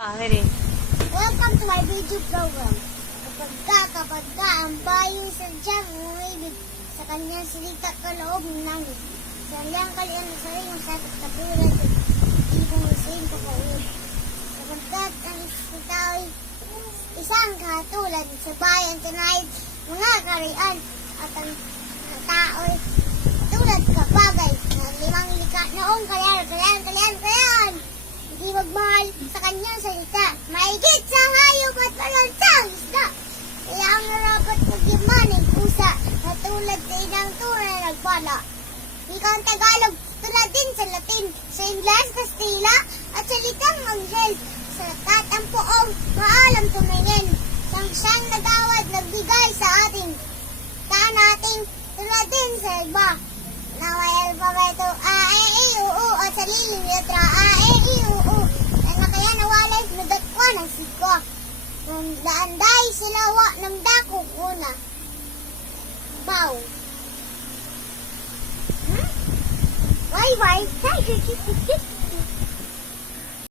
Ah, ready. Welcome to my video program. Kapag ka, kapag ka, ang bayo sa diyang umibig sa kanyang silita ka loob ng langit. Sa liyang kalian sa rin ang sapat na tulad hindi kong usin ko paulit. Sapagkat ang tao'y isang katulad sa bayan tonight, mga karian at ang tao'y tulad kapagay na limang lika noong kalian, kalian, kalian, kalian. Hindi magmahal sa kanyang salita. Maigit sa hayop at malansang isda. Kaya narapat magyaman pusa na tulad sa inang tunay na nagpala. Ikaw ang Tagalog tulad din sa Latin, sa Ingles, Kastila at salitang Anghel sa katampoong maalam tumingin. Siyang siyang nagawad nagbigay sa atin. Kaan nating tulad din sa iba. Na may alfabeto A, E, I, U, U at sa liling letra A, E, I, U, U. Na kaya nawalay nadat ko ng siko. Nung daanday sila wa ng dakong Bye bye. Tiger kisses.